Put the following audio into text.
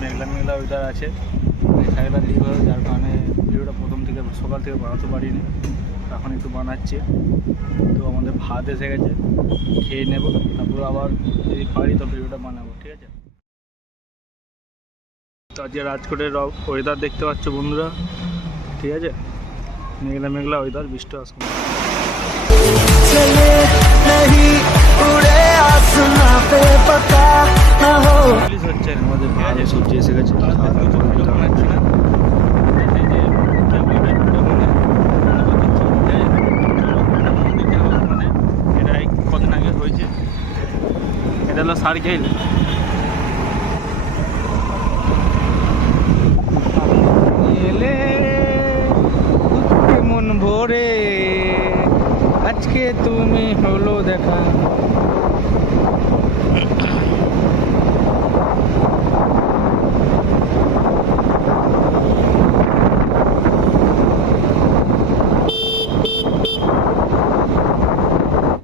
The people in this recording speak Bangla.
মেঘলা মেঘলা ওয়েদার আছে, মেঘলা লিভ হয়ে যার কারণে ভিডিওটা প্রথম থেকে সকাল থেকে বানাতে পারিনি, এখন একটু বানাচ্ছি। তো আমাদের ভাত এসে গেছে, খেয়ে নেব, তারপর আবার যদি পারি তো ভিডিওটা বানাবো, ঠিক আছে। তো আজকে রাজকোটের ওয়েদার দেখতে পাচ্ছ বন্ধুরা, ঠিক আছে, মেঘলা মেঘলা ওয়েদার, বৃষ্টি আসবে হচ্ছে আমাদের ভাত সবজি এসে গেছে, এটা কদিন আগে হয়েছে, এটা হলো সার্কেল। এলে মন ভরে আজকে তুমি হলো দেখা।